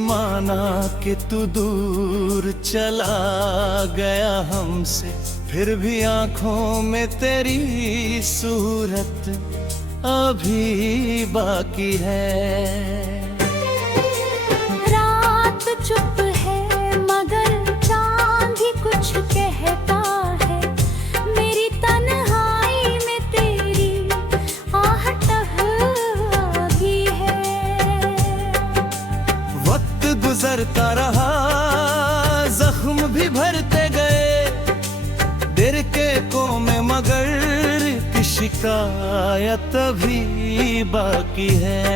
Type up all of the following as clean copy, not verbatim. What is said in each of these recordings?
माना कि तू दूर चला गया हमसे, फिर भी आंखों में तेरी सूरत अभी बाकी है। रात चुप है मगर चांद ही कुछ कहता है, मेरी तन्हाई में तेरी आहट अभी है। वक्त गुजरता रहा, जख्म भी भरते गए दिल के कों में, मगर की शिकायत अभी बाकी है।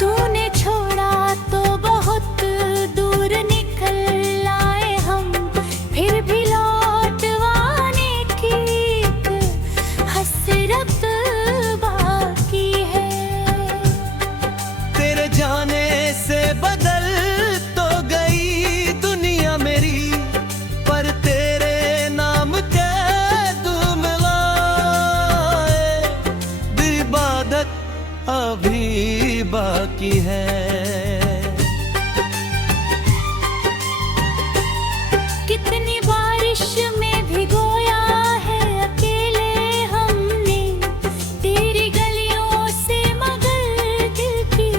तूने छोड़ा तो बहुत दूर निकल आए हम, फिर भी लौट आने की एक हसरत बाकी है। तेरे जाने से बदल तो गई दुनिया मेरी, पर तेरे नाम के तुम लाए इबादत अभी बाकी है। कितनी बारिश में भिगोया है अकेले हमने तेरी गलियों से, मगर दिल की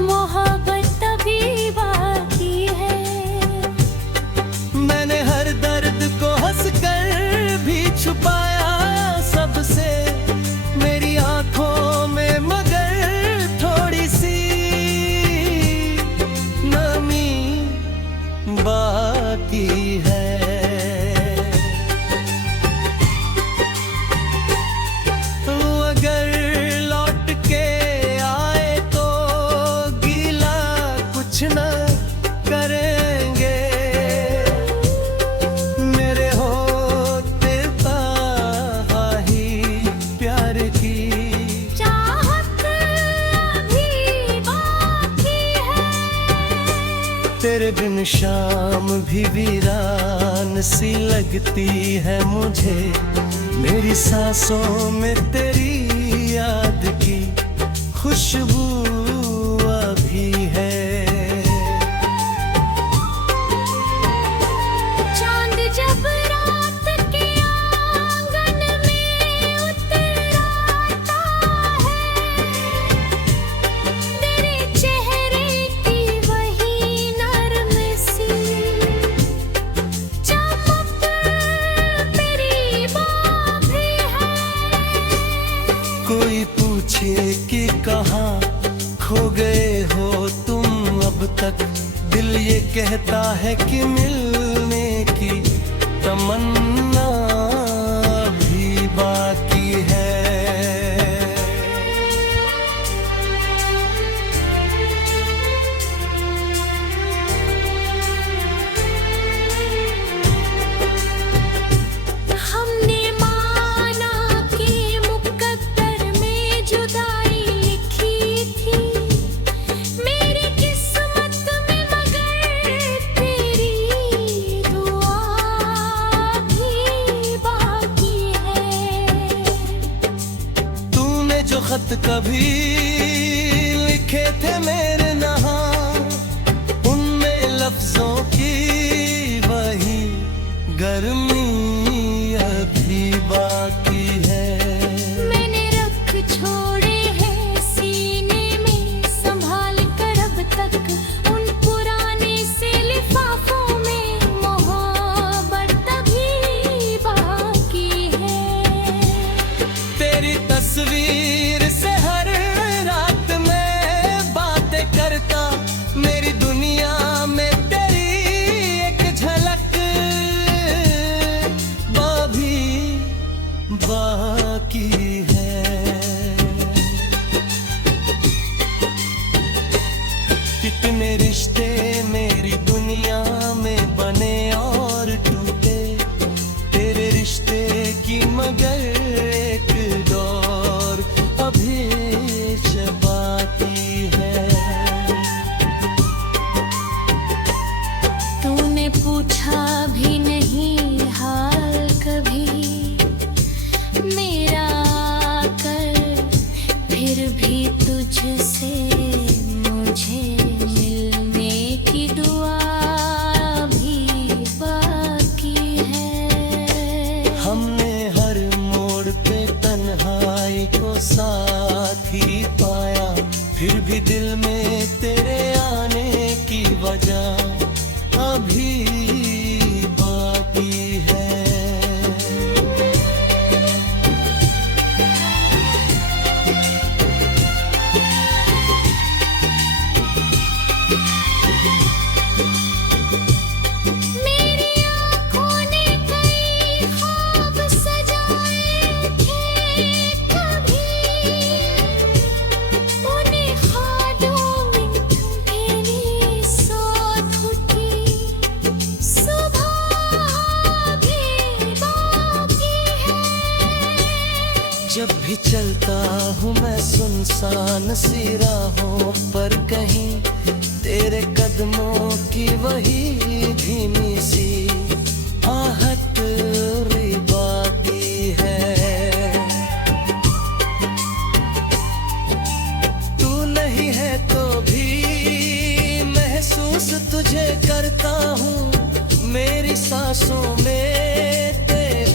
मोहब्बत अभी बाकी है। मैंने हर दर्द को हंसकर भी छुपाया सबसे, मेरी आंखों में मगर थोड़ी सी नमी बाकी है। तो अगर लौट के आए तो गीला कुछ न करेंगे, मेरे होते ही प्यार की चाहत अभी बाकी है। तेरे बिन शाम भी वीरान सी लगती है मुझे, मेरी सांसों में तेरी याद की खुशबू अभी है। चांद जब रात के आंगन में उतराता है, तेरे चेहरे की वही नरम सी चमक मेरी बात भी है। कोई पूछे कि कहाँ खो गए हो तुम अब तक, दिल ये कहता है कि मिलने की तमन्ना भी बाकी है। हमने माना कि मुकद्दर में जुदाई लिखी थी मेरी किस्मत में, मगर तेरी दुआ भी बाकी है। तूने जो खत कभी लिखे थे मेरे नाम, उनमें लफ्जों की वही गर्मी अभी बाकी है। मैंने रख छोड़े हैं सीने में संभाल कर अब तक, उन पुराने से लिफाफों में मोहब्बत अभी बाकी है। तेरी तस्वीर से हर रात मैं बातें करता, मेरी दुनिया में तेरी एक झलक अभी फिर भी दिल में तेरे आने की वजह अभी बाकी है। मेरी आँखों ने कई ख्वाब सजाए थे कभी, उन्हीं ख्वाबों में मेरी साथ उठी सुबह भी बाकी है। जब भी चलता हूँ मैं सुनसान सी राहों पर, कहीं तेरे कदमों की वही धीमी सी आहट री बाकी है। तू नहीं है तो भी महसूस तुझे करता हूँ, मेरी सांसों में तेरी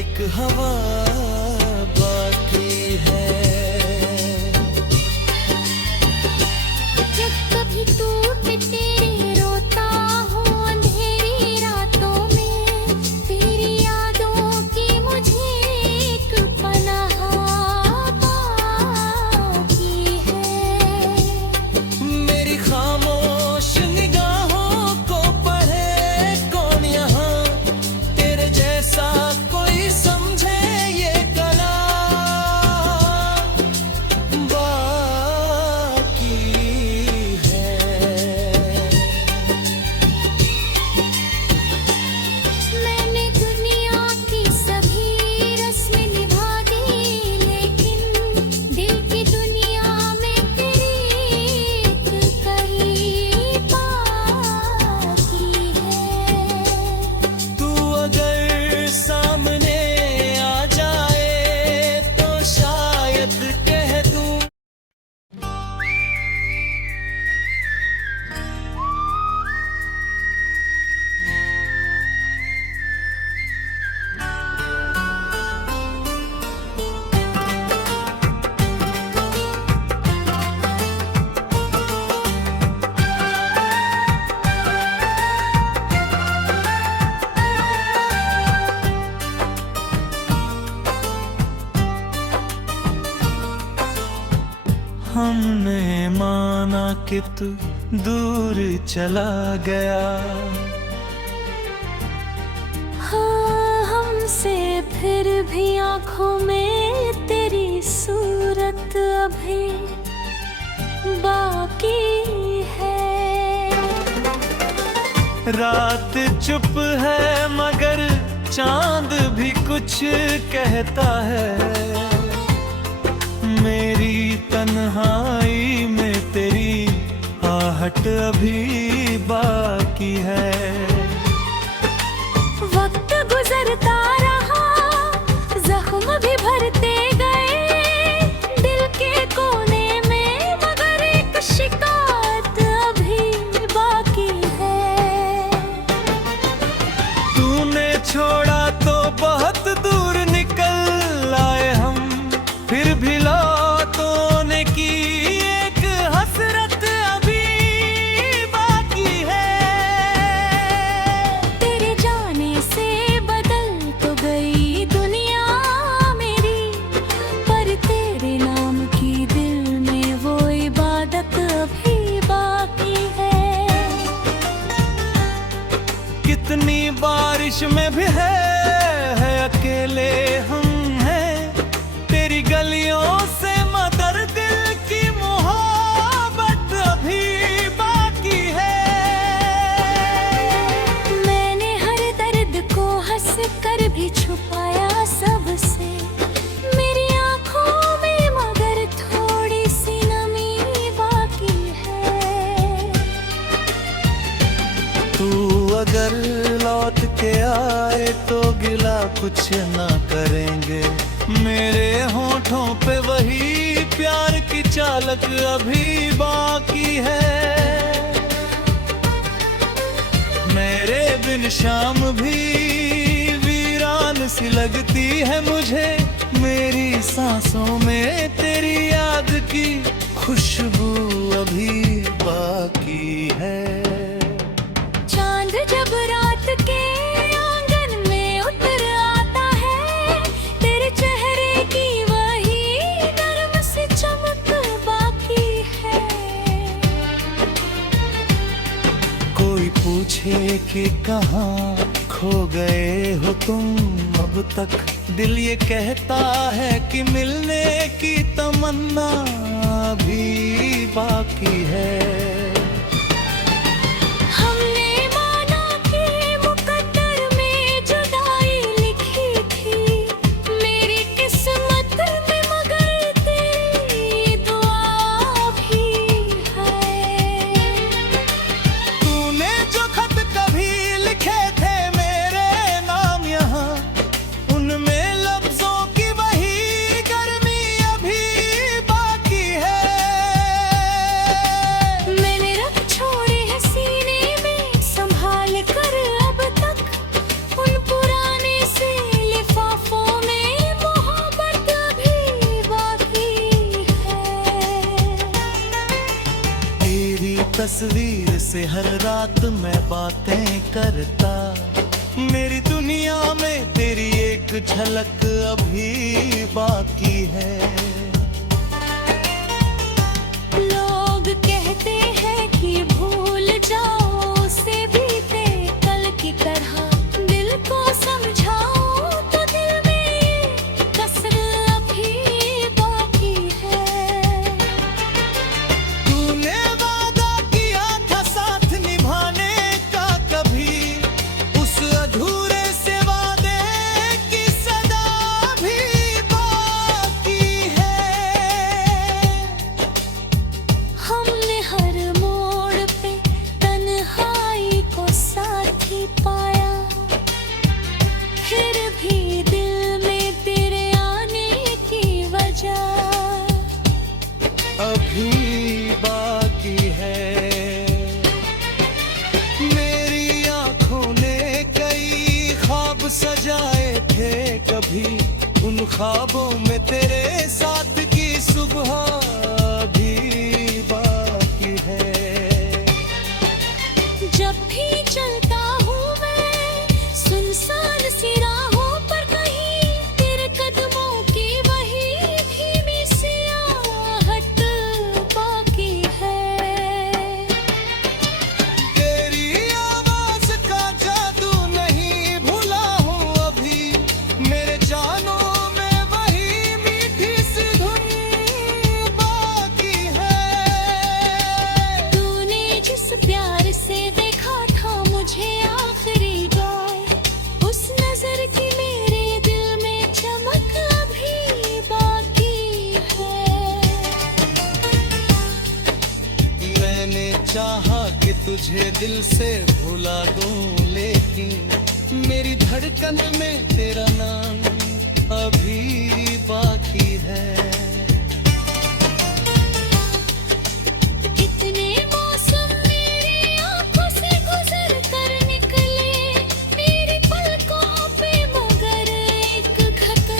एक हवा बाकी है। जब कभी टूट तेरे रोता हूँ अंधेरी रातों में, तेरी यादों की मुझे एक पनाह बाकी है। मेरी खामोश निगाहों को पढ़े कौन यहाँ, तेरे जैसा कोई समझे ये कला बाकी है। मैंने दुनिया की सभी रस्में निभा दी, लेकिन दिल की दुनिया में तेरी एक कही बाकी है। तू अगर सामने आ जाए तो शायद कह दूं हमने माना कि तू दूर चला गया, हाँ हमसे फिर भी आँखों में तेरी सूरत अभी बाकी है। रात चुप है मगर चांद भी कुछ कहता है। मेरी तन्हाई में तेरी आहट अभी बाकी है। वक्त गुजरता रहा, जख्म भी भरते गए दिल के कोने में, मगर एक शिकायत अभी बाकी है। तूने छोड़ा तो बहुत दूर निकल आए हम, फिर भी लौटने की एक हसरत अभी बाकी है। तेरे जाने से बदल तो गई दुनिया मेरी, पर तेरे नाम की दिल में वो इबादत अभी बाकी है। कितनी बारिश में भी है अकेले हम हैं, तेरी गलियों से मदर दिल की मोहब्बत अभी बाकी है। मैंने हर दर्द को हंस कर भी छुपाया सबसे, मेरी आँखों में मगर थोड़ी सी नमी बाकी है। तू अगर लौट के आए तो गिला कुछ ना करेंगे, मेरे होठों पे वही प्यार की चालक अभी बाकी है। मेरे बिन शाम भी वीरान सी लगती है मुझे, मेरी सांसों में तेरी याद की खुशबू अभी बाकी है। चांद जब रात के आंगन में उतर आता है, तेरे चेहरे की वही नर्म सी चमक बाकी है। कोई पूछे कि कहाँ खो गए हो तुम अब तक, दिल ये कहता है कि मिलने की तमन्ना भी बाकी है। हमने माना कि मुकद्दर में जुदाई लिखी थी मेरी किस्मत में, मगर तेरी दुआ भी है। तूने जो खत कभी लिखे थे मेरे नाम यहाँ, उनमें लफ्जों की वही गर्मी अभी बाकी है। मैंने रख छोड़े हैं सीने में संभाल कर अब तक, उन पुराने से लिफाफों में मोहब्बत अभी बाकी है। तेरी तस्वीर से हर रात मैं बातें करता, मेरी दुनिया में तेरी एक झलक अभी बाकी है। लोग कहते हैं कि भूल जाओ उसे बीते कल की तरह, दिल को समझाओ तो दिल में ये कसर अभी बाकी है। तूने वादा किया था साथ निभाने का, कभी उस अधूरे से वादे की सदा भी बाकी है। हमने हर मोड़ पे तन्हाई को साथी पाया, फिर भी दिल में तेरे आने की वजह अभी बाकी है। मेरी आंखों ने कई ख्वाब सजाए थे कभी, उन ख्वाबों में तेरे साथ की सुबह भी बाकी है। जब भी चलता हूँ मैं सुनसान सी राहों पर, कहीं तेरे कदमों की वही धीमी सी आहट बाकी है। तेरी आवाज का जादू नहीं भूला हूँ अभी, मेरे जानों में वही मीठी सी धुन बाकी है। तूने जिस प्यार से देखा था मुझे आखिरी बार, उस नजर की मेरे दिल में चमक अभी बाकी है। मैंने चाहा कि तुझे दिल से भुला दूं, लेकिन मेरी धड़कन में तेरा नाम अभी बाकी है। कितने मौसम मेरी आंखों से गुजर कर निकले मेरी पलकों पे, मगर एक खत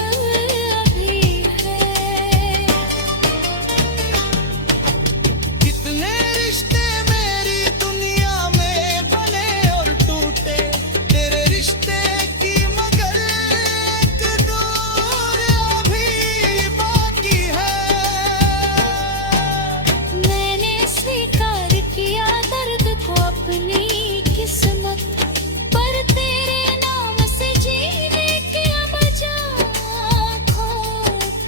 अभी है। कितने रिश्ते मेरी दुनिया में बने और टूटे, तेरे रिश्ते की मगर एक डोर अभी बाकी है। मैंने स्वीकार किया दर्द को अपनी किस्मत, पर तेरे नाम से जीने की वजह खो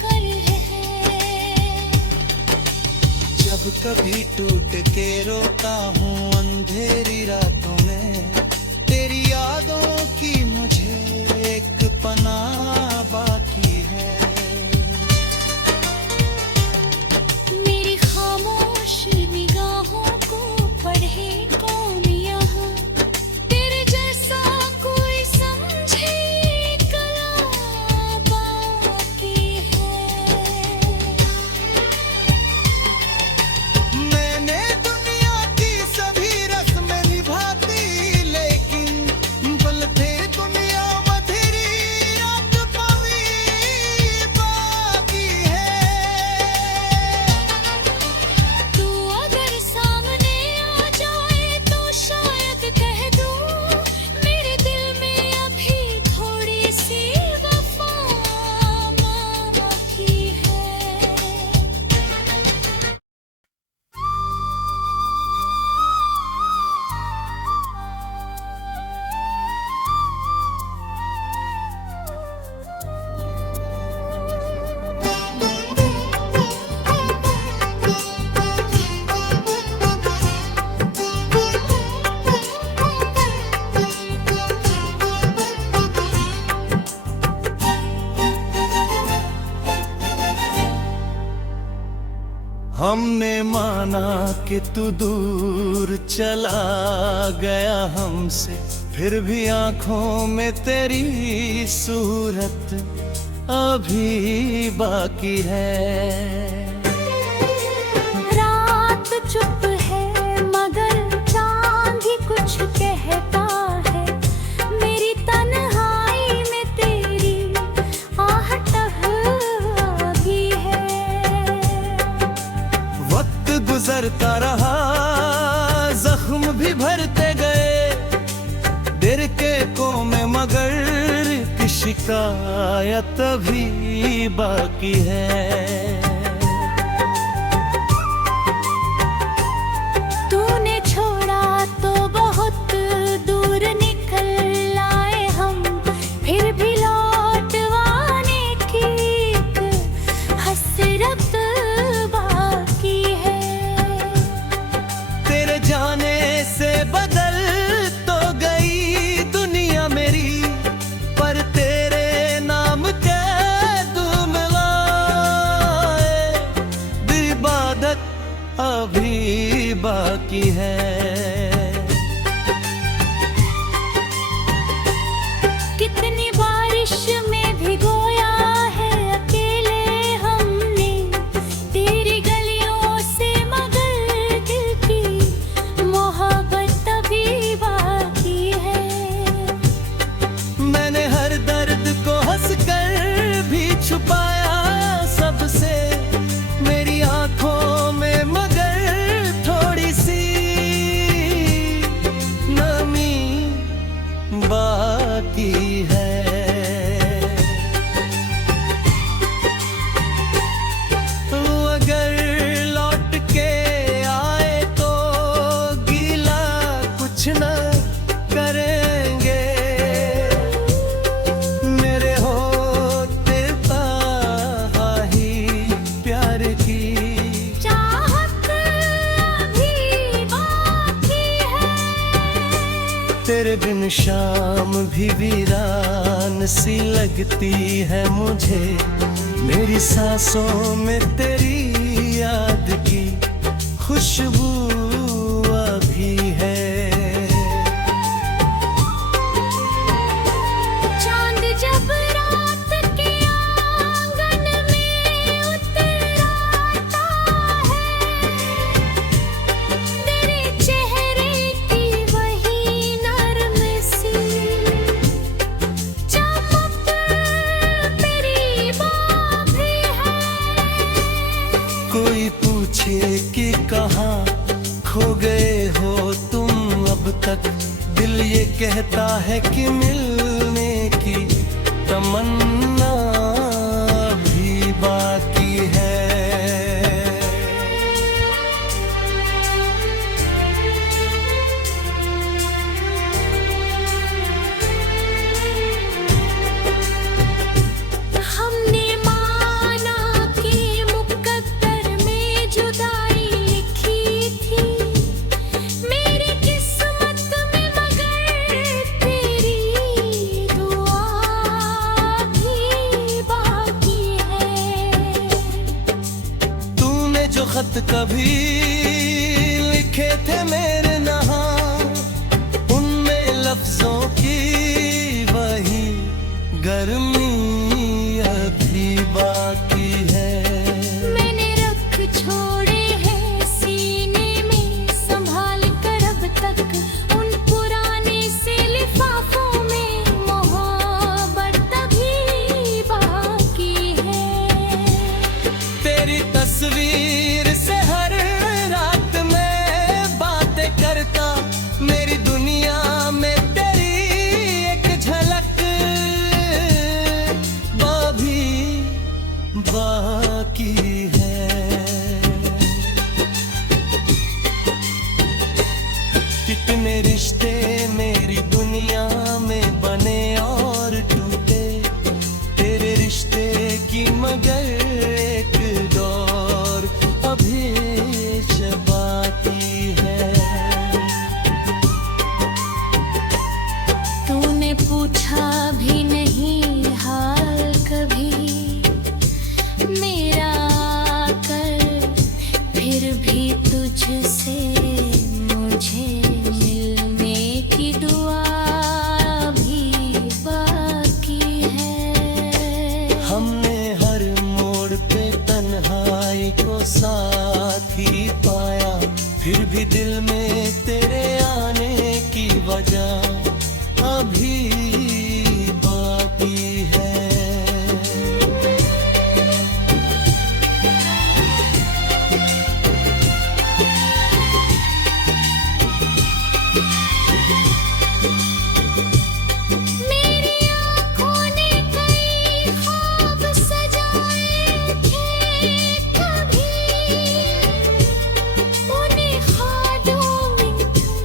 कर है। जब कभी टूट के रोता हूँ अंधेरी रातों में, तेरी यादों की मुझे एक पनाह बाकी है। मेरी खामोश निगाहों को पढ़े कौन यहाँ, तेरे जैसा कोई समझे कला बाकी है। मैंने दुनिया की सभी रस्में निभा दी, लेकिन पल थे दुनिया मधुरी रात पवी हमने माना कि तू दूर चला गया हमसे, फिर भी आंखों में तेरी सूरत अभी बाकी है। रात चुप है मगर चांद ही कुछ कहता है, मेरी तन्हाई में तेरी आहट अभी है। वक्त गुजरता रहा, जख्म भी भरते गए दिल के कों में, मगर की शिकायत अभी बाकी है। तूने छोड़ा तो बहुत दूर निकल आए हम, फिर भी लौटवाने की एक हसरत बाकी है। तेरे जाने से बदल तो गई दुनिया मेरी, पर तेरे नाम के धूम लाए इबादत अभी बाकी है। कितनी बारिश में भिगोया है अकेले हमने तेरी गलियों से, मगर दिल की मोहब्बत अभी बाकी है। मैंने हर दर्द को हंसकर भी छुपाया सबसे, मेरी आंखों में मगर थोड़ी सी नमी बाकी है। तो अगर लौट के आए तो गीला कुछ न करेंगे, मेरे होते ही प्यार की चाहत अभी बाकी है। तेरे बिन शाम भी वीरान सी लगती है मुझे, मेरी सांसों में तेरी याद की खुशबू अभी है। चांद जब रात के आंगन में उतराता है, तेरे चेहरे की वही नर्म सी चमक मेरी बाकी है। कोई पूछे कि कहाँ खो गए हो तुम अब तक, दिल ये कहता है कि मिलने की तमन्ना भी बाकी है। हमने माना कि मुकद्दर में जुदाई लिखी थी मेरी किस्मत में, मगर तेरी दुआ भी बाकी है। तूने जो खत कभी लिखे थे मेरे नाम, उनमें लफ्जों की वही गर्मी अभी बाकी है। मैंने रख छोड़े हैं सीने में संभाल कर अब तक उन पुराने से लिफाफों में, मोहब्बत अभी बाकी है। तेरी तस्वीर से हर रात मैं बातें करता, मेरी दुनिया में तेरी एक झलक फिर भी तुझसे मुझे मिलने की दुआ भी बाकी है। हमने हर मोड़ पे तन्हाई को साथ ही पाया, फिर भी दिल में तेरे आने की वजह अभी बाकी है। मेरी आँखों ने कई ख्वाब सजाए थे कभी, उन्हीं ख्वाबों में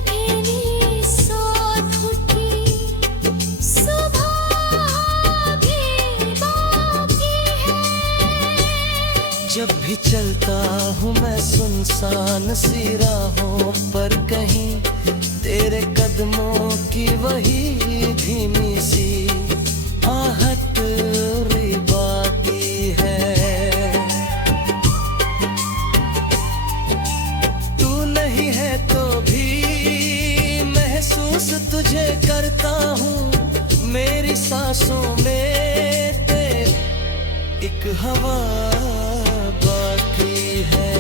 मेरी सौध की सुबह भी बाकी है। जब भी चलता हूँ मैं सुनसान सी राहों पर, कहीं तेरे कदमों की वही धीमी सी आहट री बाकी है। तू नहीं है तो भी महसूस तुझे करता हूँ, मेरी सांसों में तेरी एक हवा बाकी है।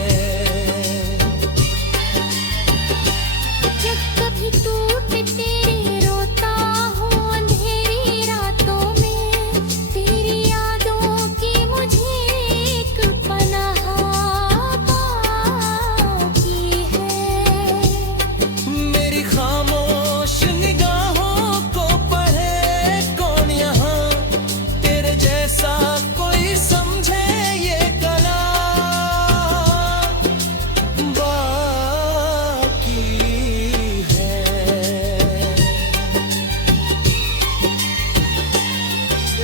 जब कभी टूट तेरे रोता हूँ अंधेरी रातों में, तेरी यादों की मुझे एक पनाह बाकी है। मेरी खामोश निगाहों को पढ़े कौन यहाँ, तेरे जैसा कोई समझे ये कला बाकी है।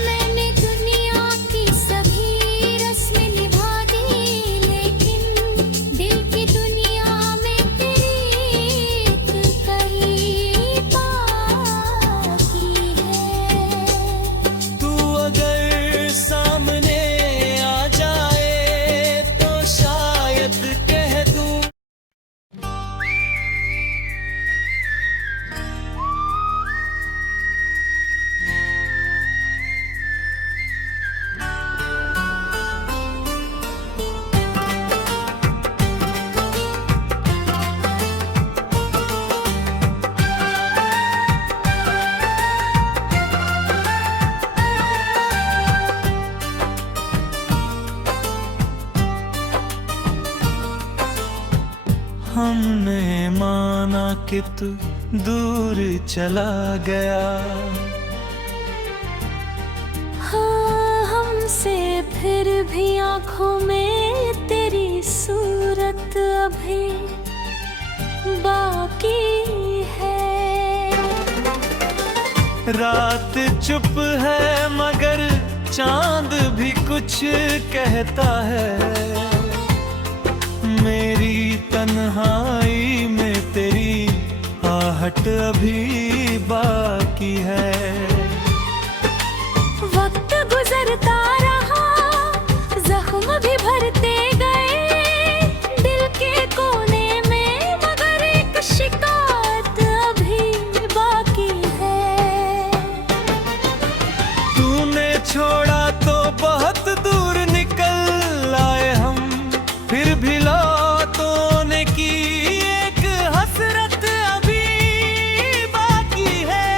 मैंने दुनिया की सभी रस्में निभा दी, लेकिन दिल की दुनिया में तेरी एक कड़ी बाकी है। तू अगर सामने आ जाए तो शायद कह दूं हमने माना कि तू दूर चला गया, हाँ हमसे फिर भी आँखों में तेरी सूरत अभी बाकी है। रात चुप है मगर चांद भी कुछ कहता है। मेरी तन्हाई में तेरी आहट अभी बाकी है। वक्त गुजरता रहा, जख्म भी भरते गए दिल के कोने में, मगर एक शिकायत अभी बाकी है। तूने छोड़ा तो बहुत दूर निकल आए हम, फिर भी लौटने की एक हसरत अभी बाकी है।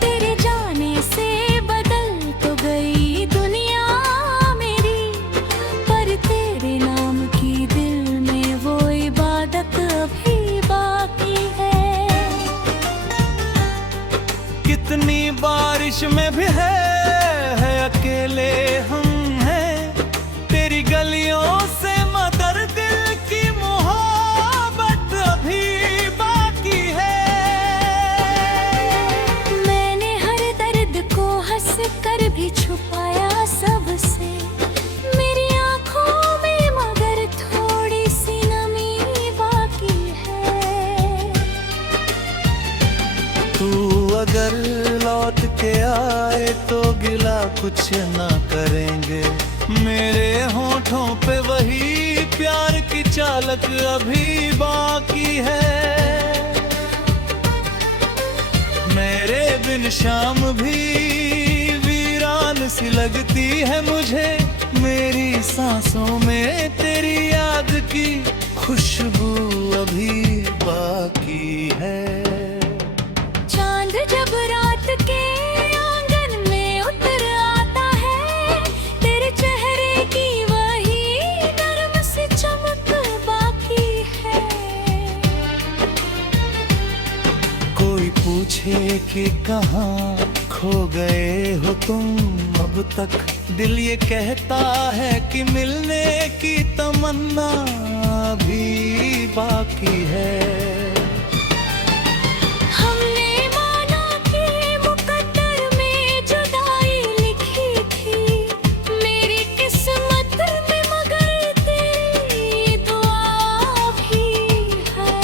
तेरे जाने से बदल तो गई दुनिया मेरी, झलक अभी बाकी है। मेरे बिन शाम भी वीरान सी लगती है मुझे, मेरी सांसों में तेरी याद की खुशबू अभी बाकी है। चांद जब रात के आंगन में उतर आता है, तेरे चेहरे की वही नर्म सी चमक बाकी है। कोई पूछे कि कहाँ खो गए हो तुम अब तक, दिल ये कहता है कि मिलने की तमन्ना भी बाकी है। हमने माना कि मुकद्दर में जुदाई लिखी थी मेरी किस्मत में, मगर तेरी दुआ भी है।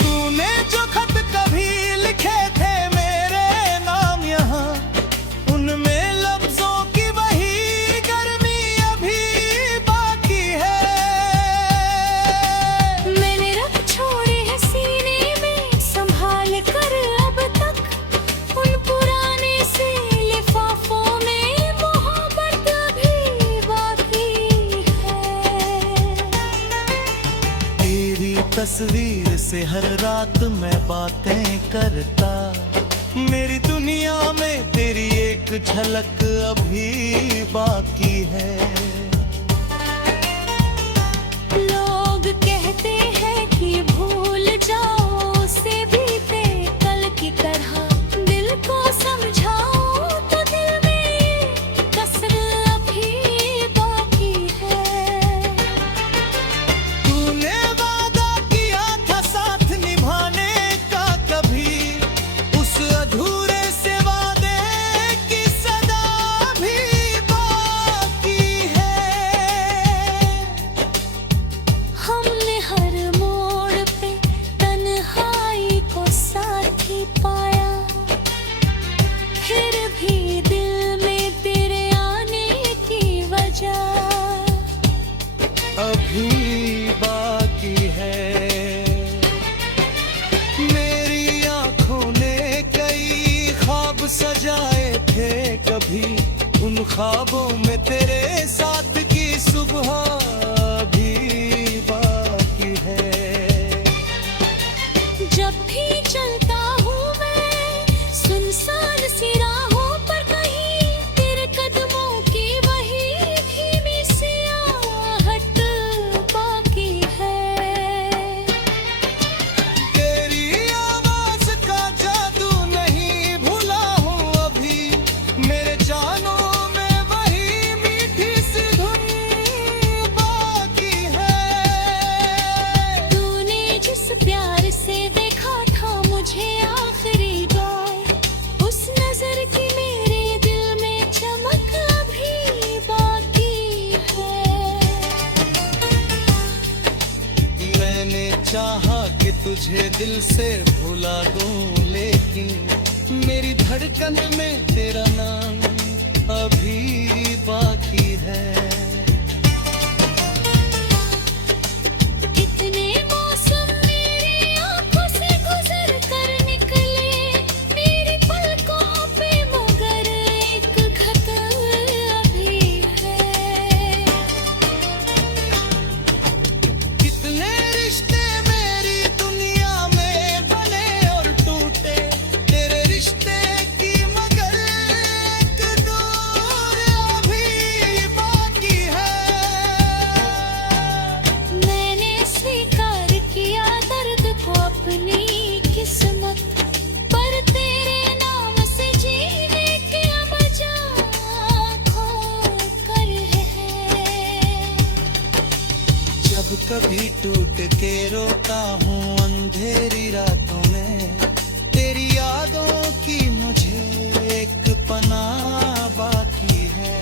तूने जो खत कभी लिखे थे मेरे नाम यहाँ, उनमें लफ्जों की वही गर्मी अभी बाकी है। मैंने रख छोड़े हैं सीने में संभाल कर अब तक, उन पुराने से लिफाफों में मोहब्बत अभी बाकी है। तेरी तस्वीर से हर रात मैं बातें करता, मेरी दुनिया में तेरी एक झलक अभी बाकी है। लोग कहते हैं कि भूल जाओ उसे बीते कल की तरह, दिल को समझाओ तो दिल में ये कसर अभी बाकी है। तूने वादा किया था साथ निभाने का, कभी उस अधूरे से वादे की सदा भी बाकी है। हमने हर मोड़ पे तन्हाई को साथी पाया, फिर भी दिल में तेरे आने की वजह अभी बाकी है। मेरी आंखों ने कई ख्वाब सजाए थे कभी, उन ख्वाबों में तेरे साथ की सुबह भी बाकी है। जब भी चलता हूँ मैं सुनसान सी राहों पर, कहीं तेरे कदमों की वही धीमी सी आहट बाकी है। तेरी आवाज का जादू नहीं भूला हूँ अभी, मेरे जानों में वही मीठी सी धुन बाकी है। तूने जिस प्यार से देखा था मुझे आखिरी बार, उस नजर की मेरे दिल में चमक अभी बाकी है। मैंने चाहा कि तुझे दिल से भुला दूं, लेकिन मेरी धड़कन में तेरा नाम अभी बाकी है। कितने मौसम मेरी आंखों से गुजर कर निकले मेरी पलकों पे, मगर एक घत अभी है। कितने रिश्ते मेरी दुनिया में बने और टूटे, तेरे रिश्ते की मगर एक दूर अभी बाकी है। मैंने स्वीकार किया दर्द को अपनी किस्मत, पर तेरे नाम से जीने की मजा खो कर है। जब कभी टूट के रोता हूँ अंधेरी रातों में, तेरी यादों की मुझे एक पनाह बाकी है।